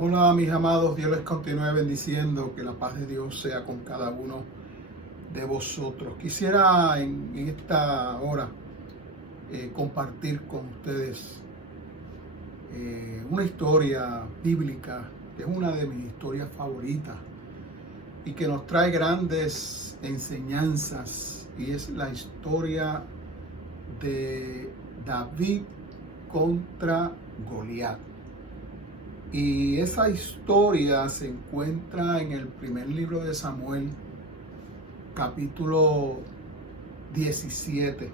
Hola mis amados, Dios les continúe bendiciendo, que la paz de Dios sea con cada uno de vosotros. Quisiera en esta hora compartir con ustedes una historia bíblica, que es una de mis historias favoritas y que nos trae grandes enseñanzas, y es la historia de David contra Goliat. Y esa historia se encuentra en el primer libro de Samuel, capítulo 17.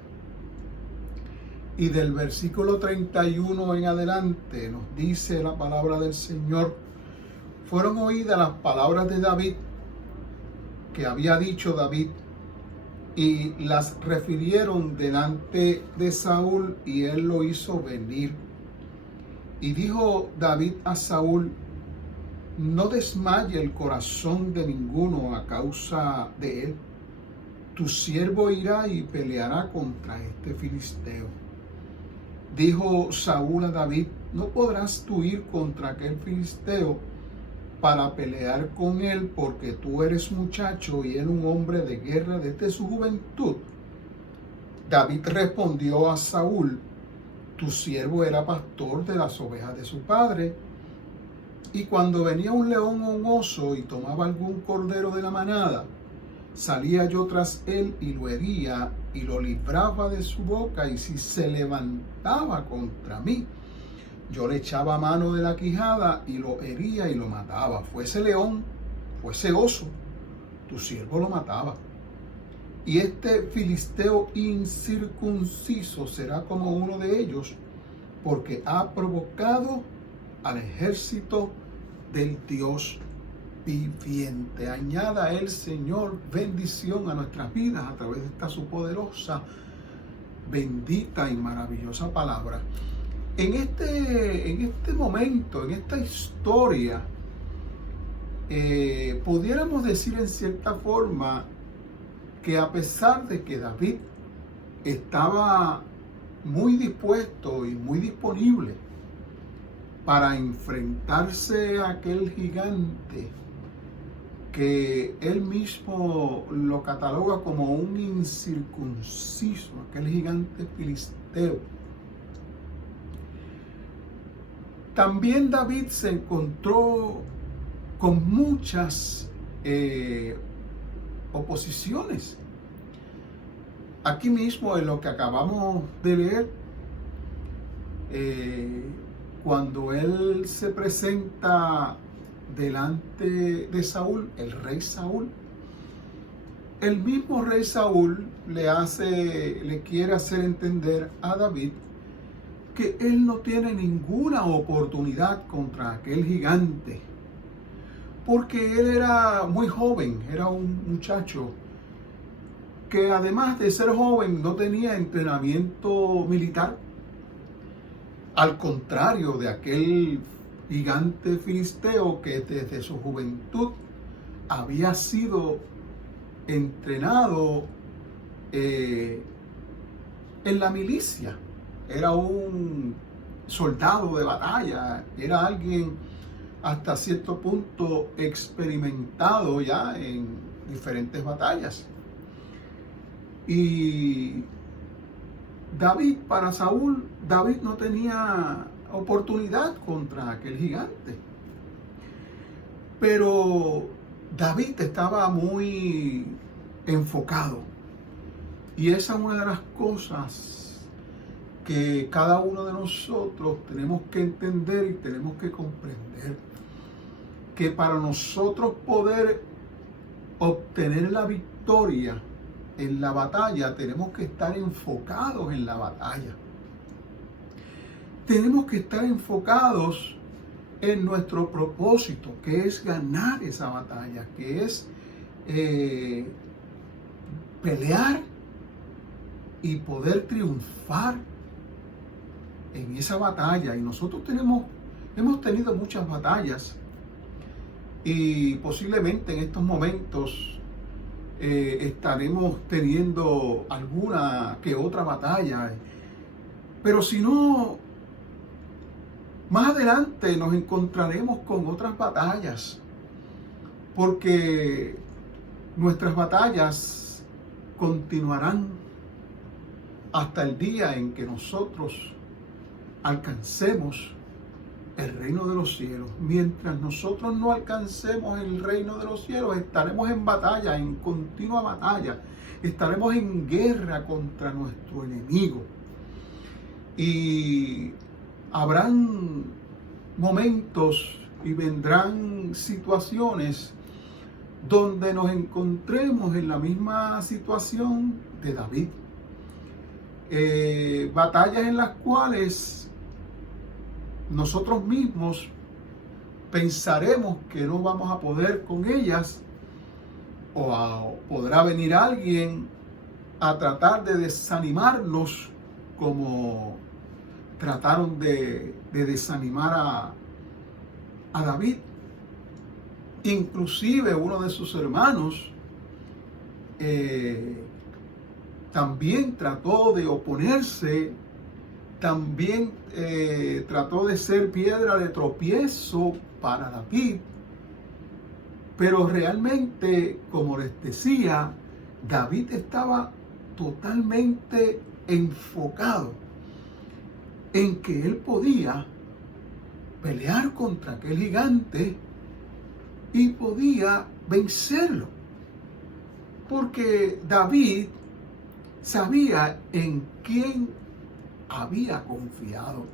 Y del versículo 31 en adelante nos dice la palabra del Señor: fueron oídas las palabras de David, que había dicho David, y las refirieron delante de Saúl, y él lo hizo venir. Y dijo David a Saúl: no desmaye el corazón de ninguno a causa de él. Tu siervo irá y peleará contra este filisteo. Dijo Saúl a David: no podrás tú ir contra aquel filisteo para pelear con él, porque tú eres muchacho y él un hombre de guerra desde su juventud. David respondió a Saúl: tu siervo era pastor de las ovejas de su padre, y cuando venía un león o un oso y tomaba algún cordero de la manada, salía yo tras él y lo hería y lo libraba de su boca, y si se levantaba contra mí, yo le echaba mano de la quijada y lo hería y lo mataba. Fuese león, fuese oso, tu siervo lo mataba. Y este filisteo incircunciso será como uno de ellos, porque ha provocado al ejército del Dios viviente. Añada el Señor bendición a nuestras vidas a través de esta su poderosa, bendita y maravillosa palabra. En este momento, en esta historia, pudiéramos decir en cierta forma que a pesar de que David estaba muy dispuesto y muy disponible para enfrentarse a aquel gigante que él mismo lo cataloga como un incircunciso, aquel gigante filisteo, también David se encontró con muchas oposiciones. Aquí mismo, en lo que acabamos de leer, cuando él se presenta delante de Saúl, el rey Saúl, el mismo rey Saúl le quiere hacer entender a David que él no tiene ninguna oportunidad contra aquel gigante, porque él era muy joven, era un muchacho que además de ser joven no tenía entrenamiento militar, al contrario de aquel gigante filisteo que desde su juventud había sido entrenado en la milicia. Era un soldado de batalla, era alguien hasta cierto punto experimentado ya en diferentes batallas. Y para Saúl, David no tenía oportunidad contra aquel gigante. Pero David estaba muy enfocado. Y esa es una de las cosas que cada uno de nosotros tenemos que entender y tenemos que comprender. Que para nosotros poder obtener la victoria en la batalla, tenemos que estar enfocados en la batalla. Tenemos que estar enfocados en nuestro propósito, que es ganar esa batalla, que es pelear y poder triunfar en esa batalla. Y nosotros hemos tenido muchas batallas, y posiblemente en estos momentos estaremos teniendo alguna que otra batalla. Pero si no Más adelante nos encontraremos con otras batallas, porque nuestras batallas continuarán hasta el día en que nosotros alcancemos el reino de los cielos. Mientras nosotros no alcancemos el reino de los cielos, estaremos en batalla, en continua batalla. Estaremos en guerra contra nuestro enemigo. Y habrán momentos y vendrán situaciones donde nos encontremos en la misma situación de David. Batallas en las cuales nosotros mismos pensaremos que no vamos a poder con ellas, o podrá venir alguien a tratar de desanimarnos como trataron de desanimar a David. Inclusive uno de sus hermanos también trató de oponerse, también trató de ser piedra de tropiezo para David. Pero realmente, como les decía, David estaba totalmente enfocado en que él podía pelear contra aquel gigante y podía vencerlo. Porque David sabía en quién había confiado.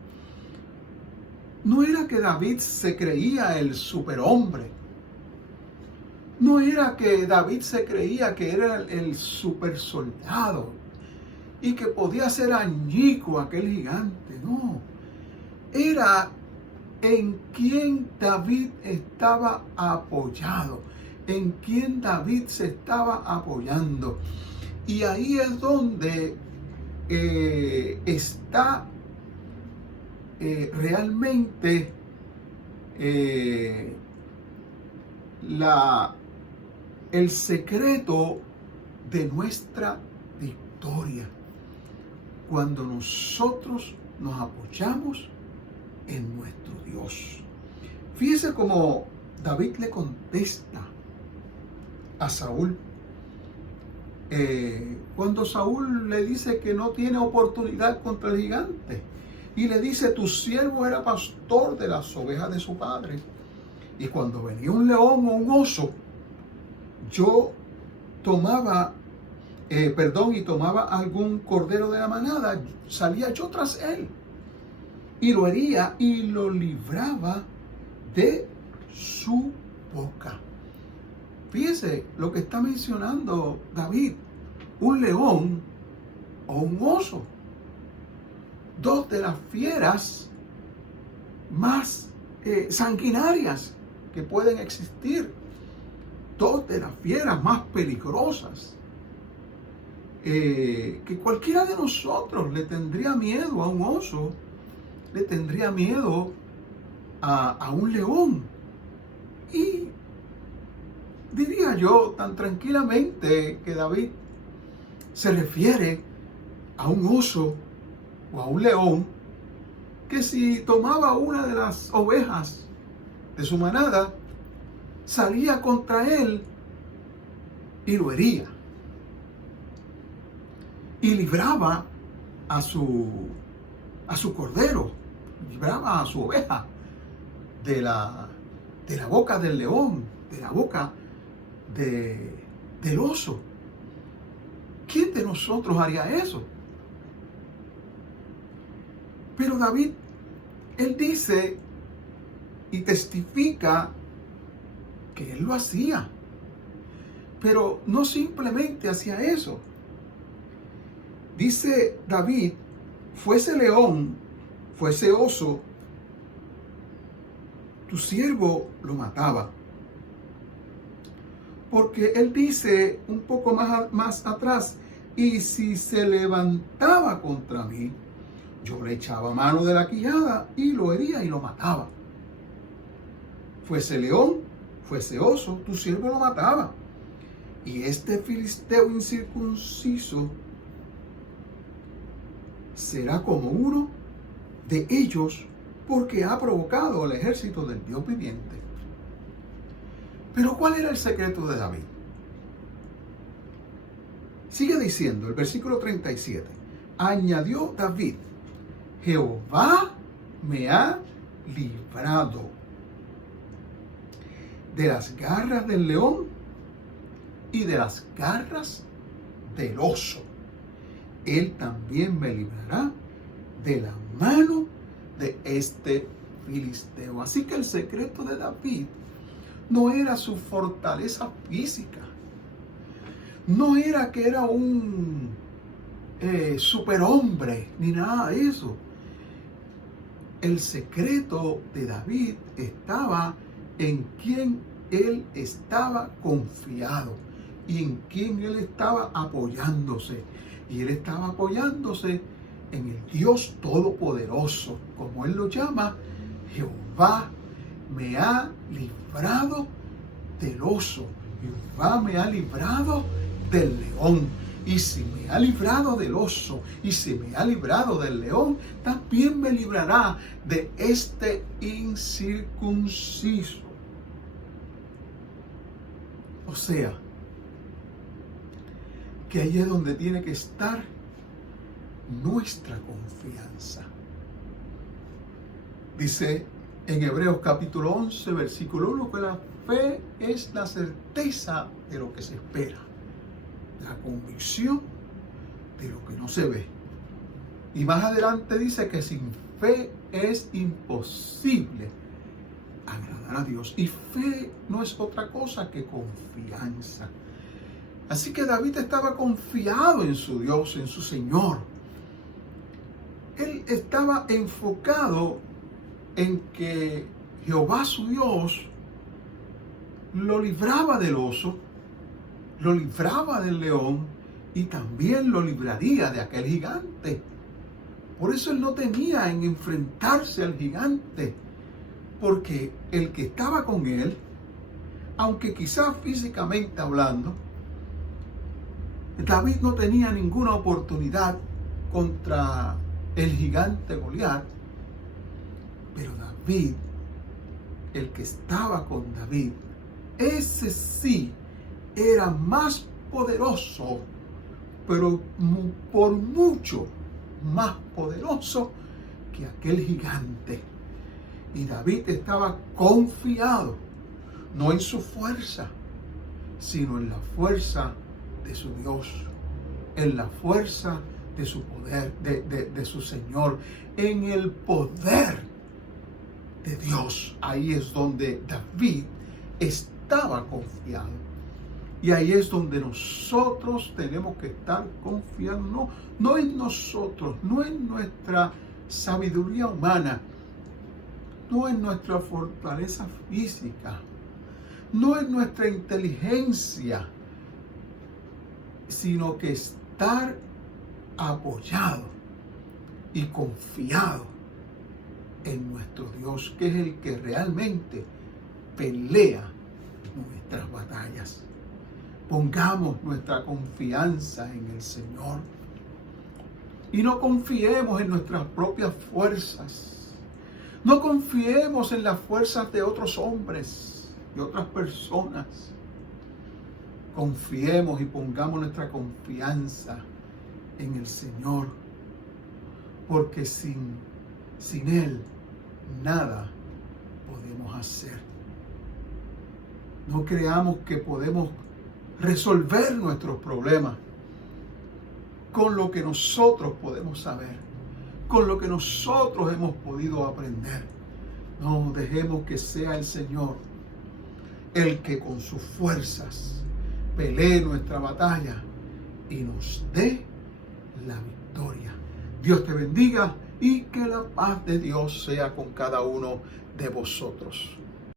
No era que David se creía el superhombre. No era que David se creía que era el super soldado y que podía hacer añicos a aquel gigante. No. Era en quien David estaba apoyado, en quien David se estaba apoyando. Y ahí es donde está realmente el secreto de nuestra victoria, cuando nosotros nos apoyamos en nuestro Dios. Fíjese cómo David le contesta a Saúl. Cuando Saúl le dice que no tiene oportunidad contra el gigante, y le dice: tu siervo era pastor de las ovejas de su padre, y cuando venía un león o un oso, yo tomaba algún cordero de la manada, salía yo tras él y lo hería y lo libraba de su boca. Fíjese lo que está mencionando David: un león o un oso, dos de las fieras más sanguinarias que pueden existir, dos de las fieras más peligrosas, que cualquiera de nosotros le tendría miedo a un oso, le tendría miedo a un león. Y diría yo tan tranquilamente que David se refiere a un oso o a un león, que si tomaba una de las ovejas de su manada, salía contra él y lo hería y libraba a su cordero, libraba a su oveja de la boca del león, de la boca del oso. ¿Quién de nosotros haría eso? Pero David, él dice y testifica que él lo hacía. Pero no simplemente hacía eso. Dice David: fuese león, fuese oso, tu siervo lo mataba. Porque él dice un poco más atrás: y si se levantaba contra mí, yo le echaba mano de la quijada y lo hería y lo mataba. Fuese león, fuese oso, tu siervo lo mataba. Y este filisteo incircunciso será como uno de ellos, porque ha provocado el ejército del Dios viviente. Pero ¿cuál era el secreto de David? Sigue diciendo el versículo 37. Añadió David: Jehová me ha librado de las garras del león y de las garras del oso. Él también me librará de la mano de este filisteo. Así que el secreto de David no era su fortaleza física. No era que era un superhombre, ni nada de eso. El secreto de David estaba en quien él estaba confiado y en quien él estaba apoyándose. Y él estaba apoyándose en el Dios Todopoderoso, como él lo llama: Jehová me ha librado del oso, Jehová me ha librado del león. Y si me ha librado del oso y si me ha librado del león, también me librará de este incircunciso. O sea, que ahí es donde tiene que estar nuestra confianza. Dice en Hebreos capítulo 11, versículo 1, que la fe es la certeza de lo que se espera, la convicción de lo que no se ve. Y más adelante dice que sin fe es imposible agradar a Dios. Y fe no es otra cosa que confianza. Así que David estaba confiado en su Dios, en su Señor. Él estaba enfocado en que Jehová su Dios lo libraba del oso, lo libraba del león y también lo libraría de aquel gigante. Por eso él no temía en enfrentarse al gigante, porque el que estaba con él, aunque quizás físicamente hablando, David no tenía ninguna oportunidad contra el gigante Goliat, pero David, el que estaba con David, ese sí era más poderoso, pero por mucho más poderoso que aquel gigante. Y David estaba confiado, no en su fuerza, sino en la fuerza de su Dios, en la fuerza de su poder, de su Señor, en el poder de Dios. Ahí es donde David estaba confiado. Y ahí es donde nosotros tenemos que estar confiando, no en nosotros, no en nuestra sabiduría humana, no en nuestra fortaleza física, no en nuestra inteligencia, sino que estar apoyado y confiado en nuestro Dios, que es el que realmente pelea nuestras batallas. Pongamos nuestra confianza en el Señor y no confiemos en nuestras propias fuerzas. No confiemos en las fuerzas de otros hombres, de otras personas. Confiemos y pongamos nuestra confianza en el Señor, porque sin Él nada podemos hacer. No creamos que podemos resolver nuestros problemas con lo que nosotros podemos saber, con lo que nosotros hemos podido aprender. No, dejemos que sea el Señor el que con sus fuerzas pelee nuestra batalla y nos dé la victoria. Dios te bendiga y que la paz de Dios sea con cada uno de vosotros.